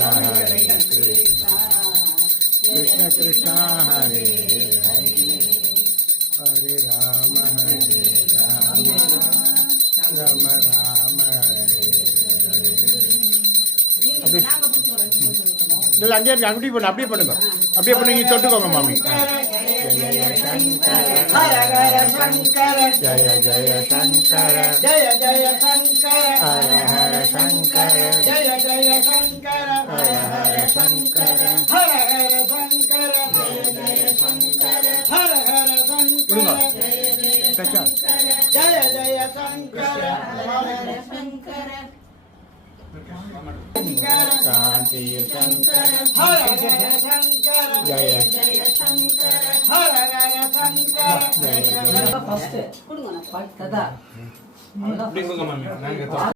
Hare Krishna, Krishna Krishna Hare Hare, Hare Rama Rama Rama Hare Hare. இல்லை அங்கே இருக்கு அப்படியே பண்ணு அப்படியே பண்ணுங்க அப்படியே பண்ணுங்க தொட்டுக்கோங்க மாமி. ஜெய சங்கர ஜெய ஜெய சங்கர ஜெய ஜெய சங்கர ஹர ஹர சங்கர ஜெய ஜெய சங்கர ஹர ஹர சங்கர ஹர ஹர சங்கர ஜெய ஜெய சங்கர ஹர ஹர சங்கர ஜெய ஜெய சங்கர ஜெய ஜெய சங்கர ஹர சங்கர காந்தி சங்கர ஹர ஹர சங்கர ஜெய ஜெய சங்கர ஹர ஹர சங்கர ஜெய ஜெய. ஃபர்ஸ்ட் கொடுங்க நான் பாட்டு கதா.